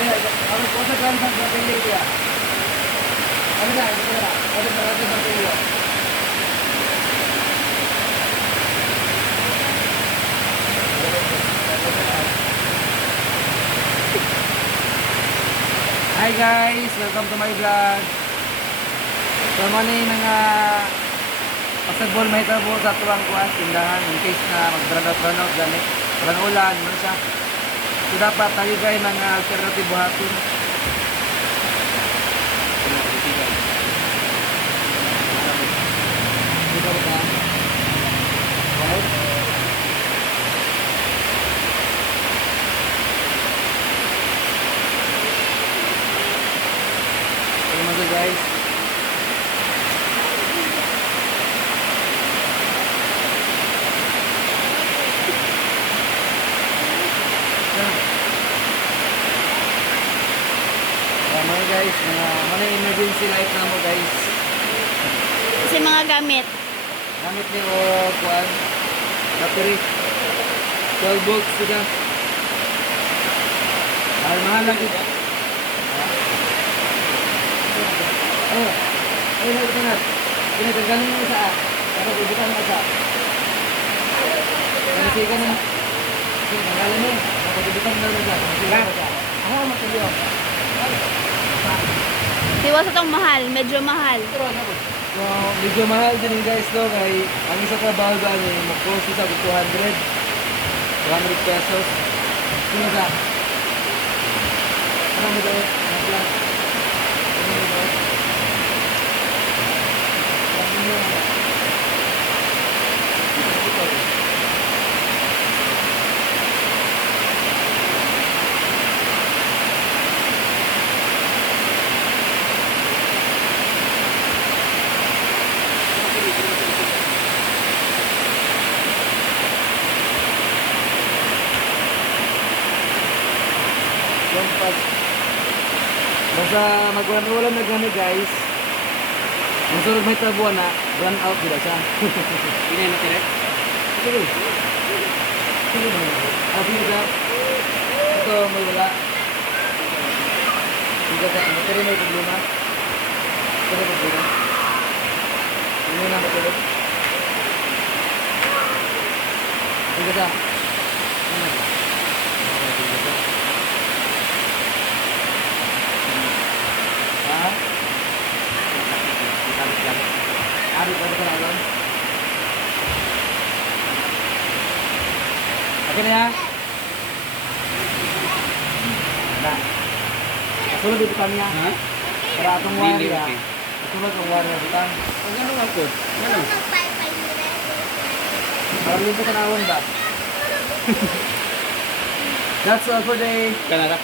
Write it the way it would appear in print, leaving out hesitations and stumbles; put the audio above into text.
Ayo, harus proses kan sampai dia. Ada dah, ada sampai dia. Hi guys, welcome to my vlog. So mo ni mga basketball may tabo sa tuwang kuan tindahan in case na magbranout gani. Walang ulan, man siya. So dapat tayo guys mga alternative buhatin. Dito ba? Right? So guys, mga guys, mga emergency light na mo guys. Kasi mga gamit. Gamit ni o kuan battery 12 volts siya. Ay mahal lang ito. Oh, ay na. Pinagagaling mo sa para ibitan mo sa. Kasi ka na. Ngalan mo. Kapag ibitan mo na sa. Ako matulyo. Tiwas itong mahal, medyo mahal. So, medyo mahal din guys no, kay ang isa ka baga ni mag-cost sa 200 pesos. Sino ka? Ano mo daw? Basta magwalan na gani guys. Ang sunod may tabuan na run out gila siya. Ini na tire. Sige. Sige ba? Abi ga. Ito may wala. Sige ka, tire may problema. Tire problema. Ini na tire. Sige ka. Ari ko sa alon. Okay na ya? Na. Sulod dito kanya. Ha? Para atong wari ya. Sulod ang wari butang. Ang ano nga ko? Ano? Para libo ka nawon ba? That's all for today. Kanara.